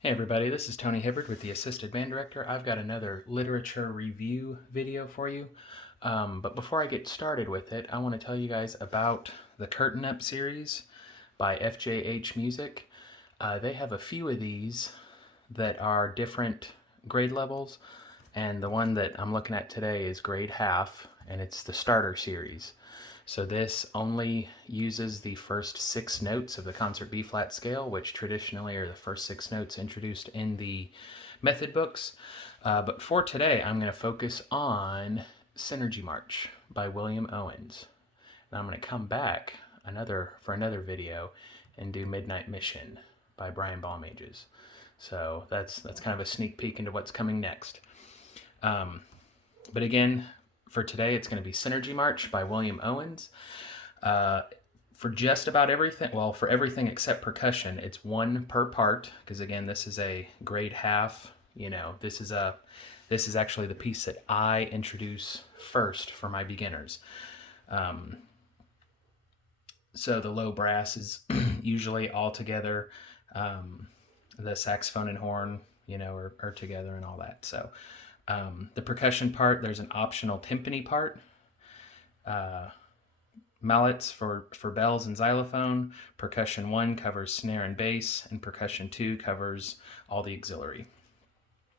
Hey everybody, this is Tony Hibbard with the Assisted Band Director. I've got another literature review video for you. But before I get started with it, I want to tell you guys about the Curtain Up series by FJH Music. They have a few of these that are different grade levels, and the one that I'm looking at today is grade half, and it's the starter series. So this only uses the first 6 notes of the concert B-flat scale, which traditionally are the first 6 notes introduced in the method books. But for today, I'm going to focus on Synergy March by William Owens. And I'm going to come back for another video and do Midnight Mission by Brian Balmages. So that's kind of a sneak peek into what's coming next. But again, for today, it's going to be Synergy March by William Owens. For just about everything, well, for everything except percussion, it's 1 per part, because again, this is a grade half. This is actually the piece that I introduce first for my beginners. So the low brass is usually all together. The saxophone and horn, are together and all that. So the percussion part, there's an optional timpani part. Mallets for bells and xylophone. Percussion 1 covers snare and bass, and percussion 2 covers all the auxiliary.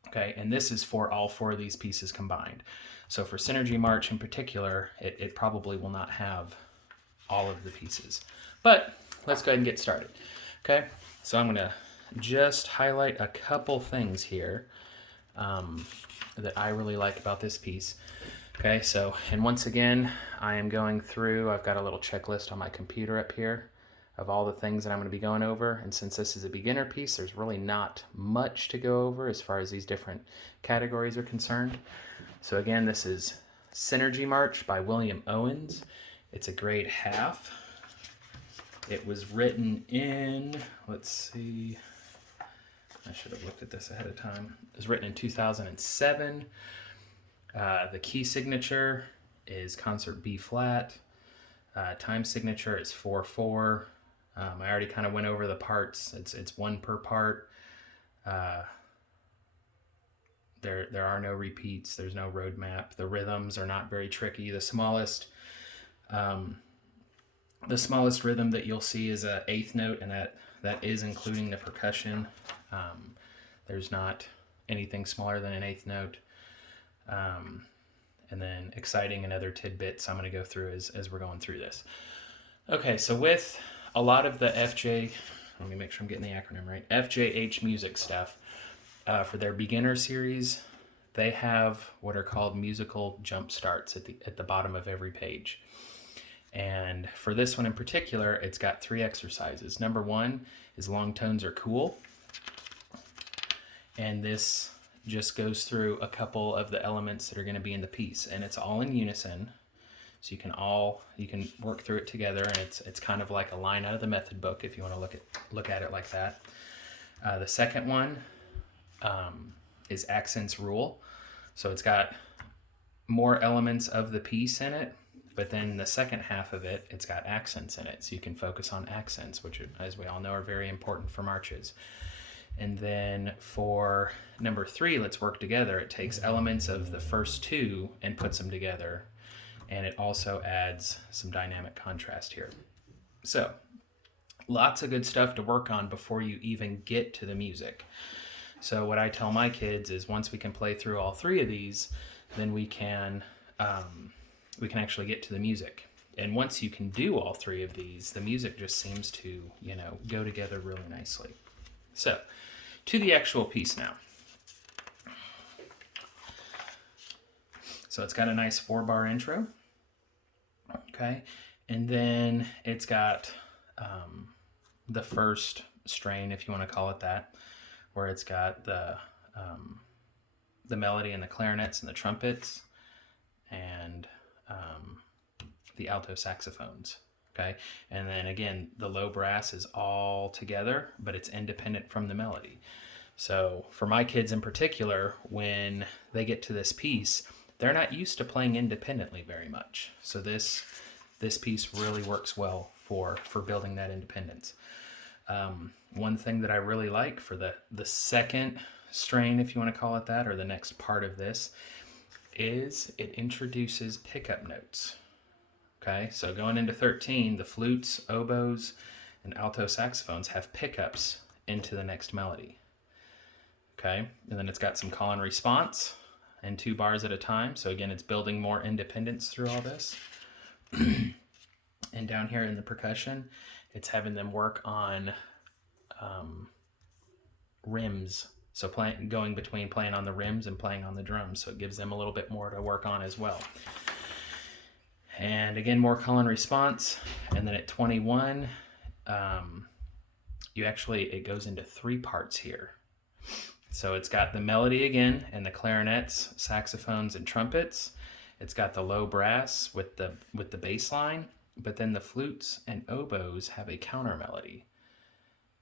Okay, and this is for all 4 of these pieces combined. So for Synergy March in particular, it probably will not have all of the pieces. But let's go ahead and get started. Okay, so I'm going to just highlight a couple things here that I really like about this piece. Okay, so, and once again, I am going through, I've got a little checklist on my computer up here of all the things that I'm going to be going over. And since this is a beginner piece, there's really not much to go over as far as these different categories are concerned. So again, this is Synergy March by William Owens. It's a grade half. It was written in, let's see, I should have looked at this ahead of time. It was written in 2007. The key signature is concert B flat. Time signature is 4/4. I already kind of went over the parts. It's 1 per part. There are no repeats. There's no roadmap. The rhythms are not very tricky. The smallest rhythm that you'll see is an 8th note, and that is including the percussion. There's not anything smaller than an 8th note. And then exciting and other tidbits I'm going to go through as we're going through this. Okay, so with a lot of the let me make sure I'm getting the acronym right, FJH Music stuff, for their beginner series, they have what are called musical jump starts at the bottom of every page. And for this one in particular, it's got 3 exercises. Number 1 is long tones are cool. And this just goes through a couple of the elements that are going to be in the piece, and it's all in unison, so you can work through it together, and it's kind of like a line out of the method book if you want to look at it like that. The second one is accents rule, so it's got more elements of the piece in it, but then the second half of it, it's got accents in it, so you can focus on accents, which, as we all know, are very important for marches. And then for number 3, let's work together, it takes elements of the first 2 and puts them together. And it also adds some dynamic contrast here. So lots of good stuff to work on before you even get to the music. So what I tell my kids is once we can play through all 3 of these, then we can actually get to the music. And once you can do all 3 of these, the music just seems to, go together really nicely. So, to the actual piece now. So it's got a nice 4-bar intro. Okay, and then it's got the first strain, if you want to call it that, where it's got the melody and the clarinets and the trumpets and the alto saxophones. Okay, and then again, the low brass is all together, but it's independent from the melody. So for my kids in particular, when they get to this piece, they're not used to playing independently very much. So this piece really works well for building that independence. One thing that I really like for the second strain, if you want to call it that, or the next part of this, is it introduces pickup notes. Okay, so going into 13, the flutes, oboes, and alto saxophones have pickups into the next melody. Okay, and then it's got some call and response and 2 bars at a time. So again, it's building more independence through all this. And down here in the percussion, it's having them work on rims. So going between playing on the rims and playing on the drums. So it gives them a little bit more to work on as well. And again, more call and response. And then at 21, it goes into 3 parts here. So it's got the melody again, and the clarinets, saxophones, and trumpets. It's got the low brass with the bass line, but then the flutes and oboes have a counter melody.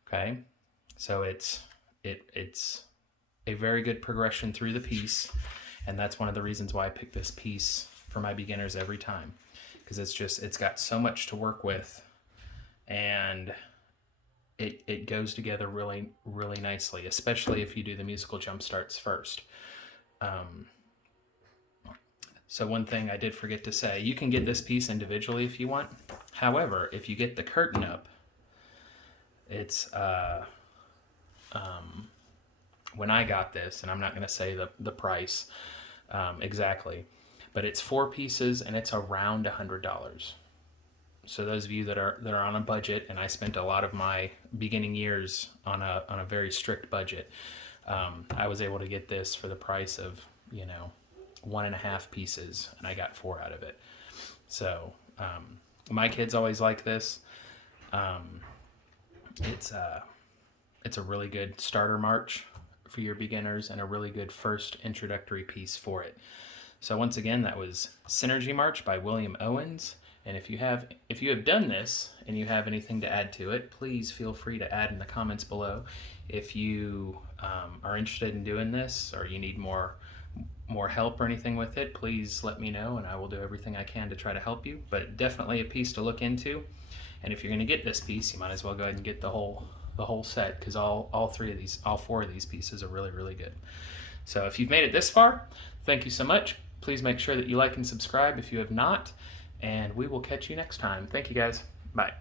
Okay, so it's a very good progression through the piece, and that's one of the reasons why I pick this piece for my beginners every time, because it's got so much to work with, and it goes together really, really nicely, especially if you do the musical jump starts first. So one thing I did forget to say, you can get this piece individually if you want. However, if you get the curtain up, it's when I got this, and I'm not going to say the price exactly, but it's 4 pieces and it's around $100. So those of you that are on a budget, and I spent a lot of my beginning years on a very strict budget, I was able to get this for the price of 1.5 pieces, and I got 4 out of it. So my kids always like this. It's a really good starter march for your beginners and a really good first introductory piece for it. So once again, that was Synergy March by William Owens. And if you have done this and you have anything to add to it, please feel free to add in the comments below. If you are interested in doing this, or you need more help or anything with it, please let me know, and I will do everything I can to try to help you. But definitely a piece to look into. And if you're going to get this piece, you might as well go ahead and get the whole set, because all 4 of these pieces are really, really good. So if you've made it this far, thank you so much. Please make sure that you like and subscribe if you have not, and we will catch you next time. Thank you, guys. Bye.